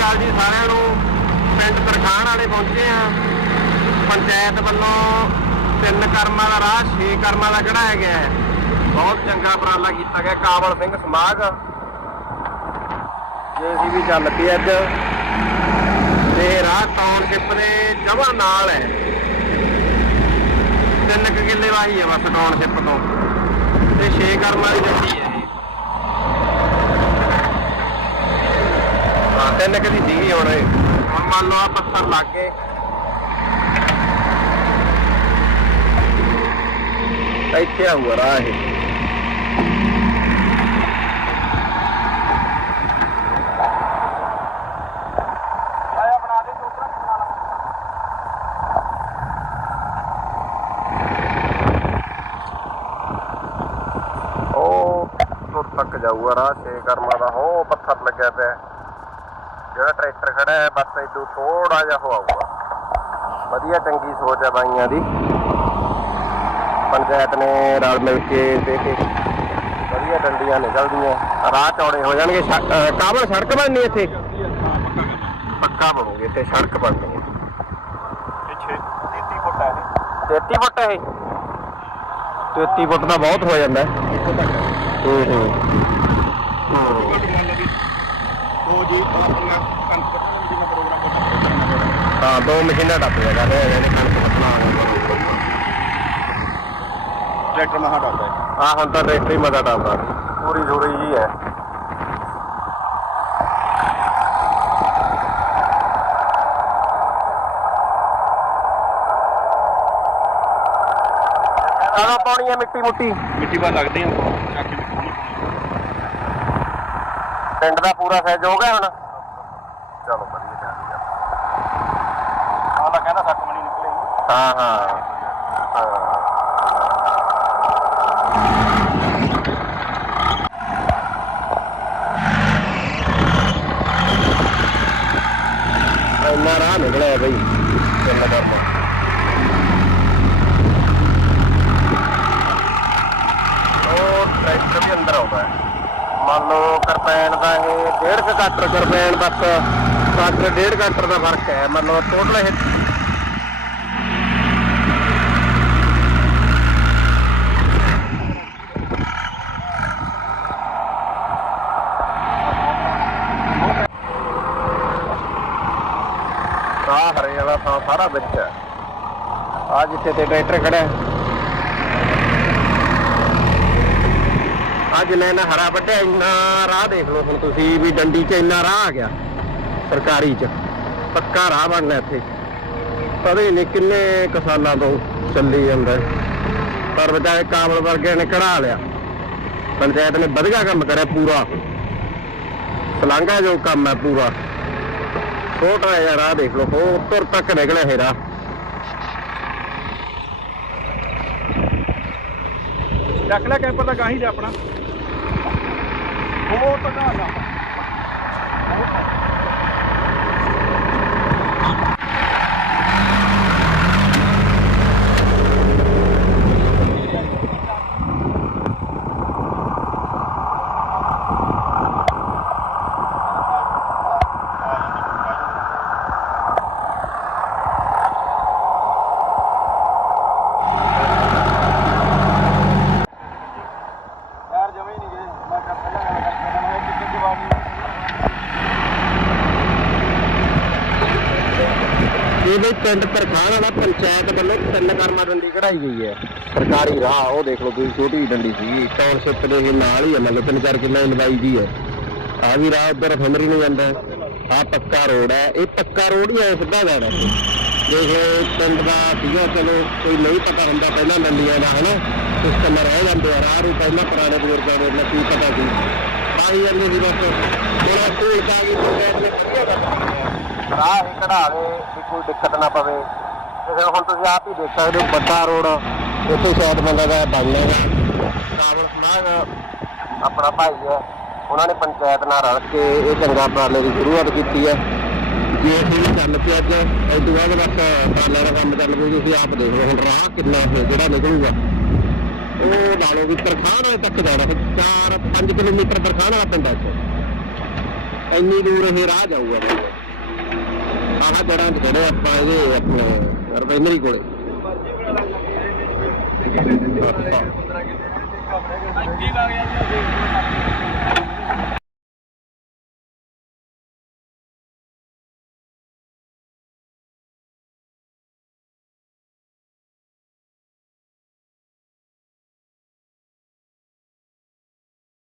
ਅਕਾਲ ਜੀ ਸਾਰਿਆਂ ਨੂੰ। ਪਿੰਡ ਤਰਖਾਣ ਵਾਲੇ ਪਹੁੰਚੇ ਆ ਪੰਚਾਇਤ ਵੱਲੋਂ ਤਿੰਨ ਕਰਮਾਂ ਦਾ ਰਾਹ, ਛੇ ਕਰਮਾਂ ਦਾ ਕਢਾਇਆ ਗਿਆ ਹੈ। ਬਹੁਤ ਚੰਗਾ ਉਪਰਾਲਾ ਕੀਤਾ ਗਿਆ ਕਾਬਲ ਸਿੰਘ ਸਮਾਗ। ਜੇ ਅਸੀਂ ਵੀ ਚੱਲ ਪਈ ਅੱਜ। ਤੇ ਰਾਹ ਟਾਊਨਸ਼ਿਪ ਦੇ ਜਮਾ ਨਾਲ ਹੈ। ਤਿੰਨ ਕੁ ਕਿੱਲੇ ਵਾਹੀ ਹੈ ਬਸ ਟਾਊਨਸ਼ਿਪ ਤੋਂ। ਤੇ ਛੇ ਕਰਮਾਂ ਦੀ ਜੱਟੀ ਹੈ ਇਹ ਹਾਂ ਤਿੰਨ ਕੁ ਦੀ ਸੀਗੀ ਹੁਣ ਇਹ। ਹੁਣ ਮੰਨ ਲਓ ਆ ਪੱਥਰ ਲੱਗ ਗਏ। ਇੱਥੇ ਆਊਗਾ ਰਾਹ ਇਹ। ਤੱਕ ਜਾਊਗਾ ਰਾਹ ਛੇ ਕਰਮਾਂ ਦਾ। ਹੋ ਪੱਥਰ ਲੱਗਿਆ ਪਿਆ। ਜਿਹੜਾ ਟਰੈਕਟਰ ਖੜਾ ਹੈ ਬਸ ਇਦੋਂ ਥੋੜਾ ਜਿਹਾ ਹੋ ਆਊਗਾ। ਵਧੀਆ ਚੰਗੀ ਸੋਚ ਹੈ ਬਾਈਆਂ ਦੀ। ਪੰਚਾਇਤ ਨੇ ਰਲ ਮਿਲ ਕੇ ਤੇ ਤੇ ਵਧੀਆ ਡੰਡੀਆਂ ਨਿਕਲਦੀਆਂ। ਰਾਹ ਚੌੜੇ ਹੋ ਜਾਣਗੇ। ਕਾਬਲ ਸੜਕ ਬਣਨੀ ਇੱਥੇ? ਪੱਕਾ ਬਣੂਗੀ ਇੱਥੇ ਸੜਕ ਬਣਨੀ ਹੈ। ਪਿੱਛੇ 33 ਫੁੱਟ ਹੈ 33 ਫੁੱਟ ਹੈ 33 ਫੁੱਟ ਦਾ ਬਹੁਤ ਹੋ ਜਾਂਦਾ। ਹੂੰ ਹੂੰ। ਹੂੰ ਉਹ ਜੀ ਆਪਣਾ ਕਣਕ ਪੱਟਣ ਦੀ ਪ੍ਰੋਗਰਾਮ ਪੱਟਣਾ ਹਾਂ ਦੋ ਮਸ਼ੀਨਾਂ ਟੱਪ ਜਾ ਰਹੇ ਨੇ ਕਣਕ ਪੱਟਣਾ ਆ ਟਰੈਕਟਰ ਮਹਾ ਡਰਦਾ ਹੈ ਆਹ ਹੁਣ ਤਾਂ ਟਰੈਕਟਰ ਹੀ ਮਜ਼ਾ ਟੱਪਦਾ। ਪੂਰੀ ਜ਼ੋਰੀ ਜੀ ਹੈ। ਆਹ ਪਾਉਣੀ ਹੈ ਮਿੱਟੀ ਮੁੱਟੀ ਮਿੱਟੀ ਬਾਹਰ ਲੱਗਦੇ ਆ ਕੇ ਪਾਉਣੀ ਪਿੰਡ ਦਾ ਪੂਰਾ ਸਹਿਜ ਹੋ ਗਿਆ ਹੁਣ। ਚਲੋ ਵਧੀਆ ਚੱਲ ਆਹ ਤਾਂ ਕਹਿੰਦਾ ਸੱਤ ਮਣੀ ਨਿਕਲੇਗੀ ਹਾਂ। ਹਾਂ ਹਾਂ। ਇੰਨਾ ਰਾਹ ਨਿਕਲਿਆ ਬਈ। ਉਹ ਟਰੈਕਟਰ ਵੀ ਅੰਦਰ ਆਉਂਦਾ ਹੈ। ਮੰਨ ਲਓ ਕਰਪੈਨ ਦਾ ਇਹ ਡੇਢ ਕੁ ਕੱਟਰ ਕਰਪੈਨ ਬਸ ਕੱਟਰ ਡੇਢ ਕੱਟਰ ਦਾ ਫ਼ਰਕ ਹੈ ਮੰਨ ਲਓ ਟੋਟਲ ਇਹ ਸਾਹ ਹਰੇ ਵਾਲਾ ਥਾਂ ਸਾਰਾ ਵਿੱਚ ਹੈ ਆ ਜਿੱਥੇ ਤੇ ਟਰੈਕਟਰ ਖੜਾ ਹੈ ਅੱਜ ਲੈਣਾ ਹਰਾ ਵੱਢਿਆ ਇੰਨਾ ਰਾਹ ਦੇਖ ਲਓ ਹੁਣ ਤੁਸੀਂ ਵੀ ਡੰਡੀ 'ਚ ਇੰਨਾ ਰਾਹ ਆ ਗਿਆ, ਸਰਕਾਰੀ 'ਚ। ਪੱਕਾ ਰਾਹ ਬਣਨਾ ਇੱਥੇ। ਪਤਾ ਹੀ ਨਹੀਂ ਕਿੰਨੇ ਕਿਸਾਨਾਂ ਤੋਂ ਚੱਲੀ ਜਾਂਦਾ ਹੈ। ਪਰ ਵਿਚਾਰੇ ਕਾਬਲ ਵਰਗੇ ਨੇ ਕਢਾ ਲਿਆ। ਪੰਚਾਇਤ ਨੇ ਵਧੀਆ ਕੰਮ ਕਰਿਆ ਪੂਰਾ। ਸਲਾਂਘਾ ਜੋ ਕੰਮ ਹੈ ਪੂਰਾ। ਛੋਟਾ ਜਿਹਾ ਰਾਹ ਦੇਖ ਲਓ ਉਹ ਉੱਤਰ ਤੱਕ ਨਿਕਲਿਆ ਇਹ ਰਾਹ। ਚੱਕ ਲੈ ਕੈਂਪਰ ਦਾ ਗਾਹੀ ਦੇ ਆਪਣਾ। ਉਹ ਤਾਂ ਨਾ ਨਾ ਯਾਰ ਜਮੇ ਨਹੀਂ ਗਏ ਮੈਂ ਕਰ ਪਹਿਲਾਂ ਗੱਲ ਕਰਦਾ ਮੈਂ ਕਿੱਥੇ ਜਵਾਬ ਇਹ ਪਿੰਡ ਤਰਖਾਣ ਵਾਲਾ ਪੰਚਾਇਤ ਵੱਲੋਂ ਤਿੰਨ ਕਰਮਾ ਡੰਡੀ ਕਢਾਈ ਗਈ ਹੈ। ਸਰਕਾਰੀ ਰਾਹ, ਉਹ ਦੇਖ ਲਓ ਤੁਸੀਂ ਛੋਟੀ ਡੰਡੀ ਸੀ। ਟਾਊਨਸ਼ਿਪ ਦੇ ਇਹ ਨਾਲ ਹੀ ਹੈ ਮਤਲਬ ਤਿੰਨ ਚਾਰ ਕਿੱਲਾ ਲੰਬਾਈ ਦੀ ਹੈ ਆ ਵੀ ਰਾਹ ਉੱਧਰ ਫਮਰੀ ਨੂੰ ਜਾਂਦਾ ਆ ਪੱਕਾ ਰੋਡ ਹੈ। ਇਹ ਪੱਕਾ ਰੋਡ ਹੀ ਹੈ ਸਿੱਧਾ ਜਾਣਾ। ਦੇਖ ਲਓ ਪਿੰਡ ਦਾ ਸੀਗਾ, ਚਲੋ ਕੋਈ ਨਹੀਂ ਪਤਾ ਹੁੰਦਾ ਪਹਿਲਾਂ ਡੰਡੀਆਂ ਦਾ, ਹਨਾ? ਸਿਸਟਮ ਰਹਿ ਜਾਂਦੇ ਆ। ਰਾਹ ਨੂੰ ਪਹਿਲਾਂ ਪੁਰਾਣੇ ਬਜ਼ੁਰਗਾਂ ਦੇ ਨਾਲ ਕੀ ਪਤਾ ਸੀ। ਆਈ ਜਾਂਦੇ ਸੀ ਬਸ ਹੁਣ ਸਕੂਲ ਆ ਗਈ ਪੰਚਾਇਤ ਨੇ ਵਧੀਆ ਕਰ ਰਾਹ ਹੀ ਕਢਾਵੇ, ਵੀ ਕੋਈ ਦਿੱਕਤ ਨਾ ਪਵੇ। ਤੇ ਹੁਣ ਤੁਸੀਂ ਆਪ ਹੀ ਦੇਖ ਸਕਦੇ ਹੋ ਵੱਡਾ ਰੋਡ, ਇੱਥੇ ਸ਼ਾਇਦ ਬੰਦਾ ਦਾ ਬਣ ਜਾਏਗਾ। ਕਾਬਲ ਸਮਾਗ ਆਪਣਾ ਭਾਈ ਹੈ। ਉਹਨਾਂ ਨੇ ਪੰਚਾਇਤ ਨਾਲ ਰਲ ਕੇ ਇਹ ਚੰਗਾ ਉਪਰਾਲੇ ਦੀ ਸ਼ੁਰੂਆਤ ਕੀਤੀ ਹੈ। ਜੇ ਅਸੀਂ ਚੱਲ ਪਿਆ ਅੱਜ, ਇਸ ਤੋਂ ਬਾਅਦ ਬਸ ਪਾਲਾ ਦਾ ਕੰਮ ਚੱਲ ਪਊ ਤੁਸੀਂ ਆਪ ਦੇਖ ਲਓ ਹੁਣ ਰਾਹ ਕਿੰਨਾ ਹੈ, ਜਿਹੜਾ ਨਿਕਲੂਗਾ। ਉਹ ਲਾ ਲਓ ਵੀ ਤਰਖਾਣ ਤੱਕ ਜਾਣਾ 4 5 ਕਿਲੋਮੀਟਰ ਤਰਖਾਣ ਵਾਲਾ ਪਿੰਡ ਇੱਥੇ। ਇੰਨੀ ਦੂਰ ਇਹ ਰਾਹ ਜਾਊਗਾ। ਬੰਦਾ ਆਹ ਜੜਾਂ ਚ ਖੜੇ ਆਪਾਂ